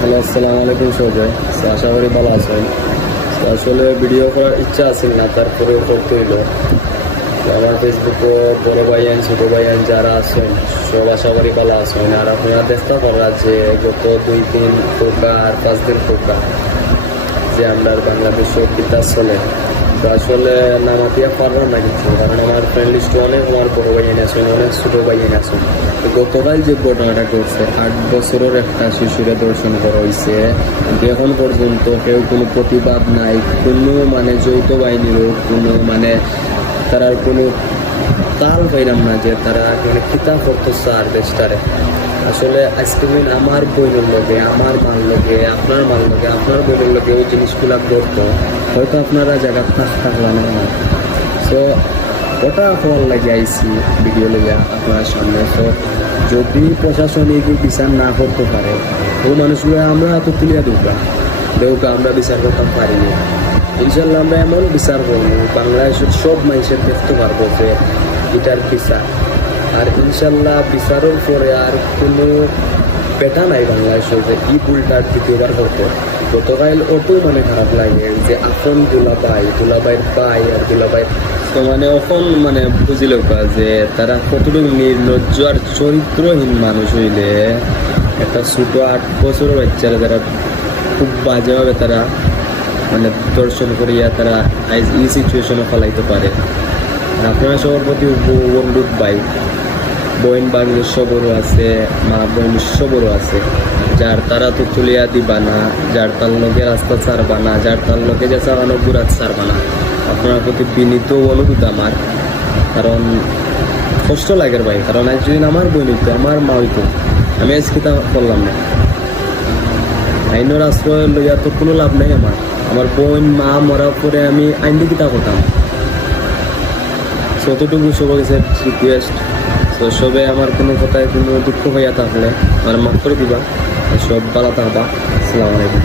Hello, আসসালামু আলাইকুম সবাই। আশা করি ভালো আছেন। আসলে ভিডিও করার ইচ্ছা আছে না, তারপরেও করতে হইল। আমার ফেসবুকে বড় ভাইয়ান ছোটো ভাইয়ান যারা আছেন সব আশা করি ভালো আছেন। আর আপনারা চেষ্টা করা যে গত 2-3 প্রকার আর 5 দিন প্রকার যে আমরা বাংলাদেশে বিকাশ চলে, তো আসলে নামাতিয়া পারলাম না কিছু, কারণ আমার ফ্রেন্ড লিস্টে অনেক আমার বড় ভাইয়ান আছেন, অনেক ছোটো ভাইয়ান আছেন। তো গতকাল যে ঘটনাটা ঘটছে, 8 বছরের একটা শিশুরে দর্শন করা হয়েছে, কিন্তু এখন পর্যন্ত কেউ কোনো প্রতিবাদ নাই, কোনো মানে যৌথ বাহিনীরও কোনো মানে তারার কোনো তাল পাইলাম না যে তারা মানে কিতাব করতো স্যার দেশটারে। আসলে আজকে দিন আমার বইনের লগে, আমার মাল লগে, আপনার মাল লগে, আপনার বইনের লগে ওই জিনিসগুলা করতো, হয়তো আপনারা জায়গা থাকলাম না। সো ওটা হওয়ার লাগে আইসি ভিডিও লেগে আপনার সামনে। তো যদি প্রশাসন এগুলো বিচার না করতে পারে, ওই মানুষগুলো আমরা তো তুলিয়া দেউকা আমরা বিচার করতে পারিনি। ইনশাল্লাহ আমরা এমনও বিচার করবো বাংলাদেশের সব মানুষের দেখতে পারবো যে এটার বিচার। আর ইনশাল্লাহ বিচারের পরে আর কোনো বেটা নাই বাংলাদেশে যে ই ভুলটার দ্বিতীয়বার করতো। গতকাল অটো মানে খারাপ লাগে যে আপন দুলাভাইয়ের ভাই আর দুলাভাই, তো মানে এখন মানে বুঝিল যে তারা কতটুকু নির্লজ্জ আর চরিত্রহীন মানুষ হইলে একটা ছোট 8 বছরের বাচ্চারা যারা খুব বাজেভাবে তারা মানে দর্শন করিয়া তারা এই সিচুয়েশনে ফেলাইতে পারে। আপনারা সবার প্রতি অনুরোধ ভাই, বোন বাংলা সবরও আছে, মা বোন সবরও আছে, যার তারা তো তুলিয়া দিবা না, যার তার লোকে রাস্তা ছাড়বা না, যার তার লোকে যে চালানো গুড়া ছাড়বা না। আপনার প্রতি বিনীত অনুরোধ আমার, কারণ কষ্ট লাগে ভাই, কারণ আজ যদি আমার বোন হইতো, আমার মা হইতো, আমি আজকে তা করলাম না। আইনের আশ্রয় লইয়া তো কোনো লাভ নাই আমার বোন মা মরার পরে আমি আইন দিয়ে কিতা করতাম। যতটুকু সবার কাছে রিকোয়েস্ট, তো সবে আমার কোনো কথায় কোনো দুঃখ হইয়া থাকলে আমার মাফ করে দিবা, সব ভালো থাকবা। আসসালামু আলাইকুম।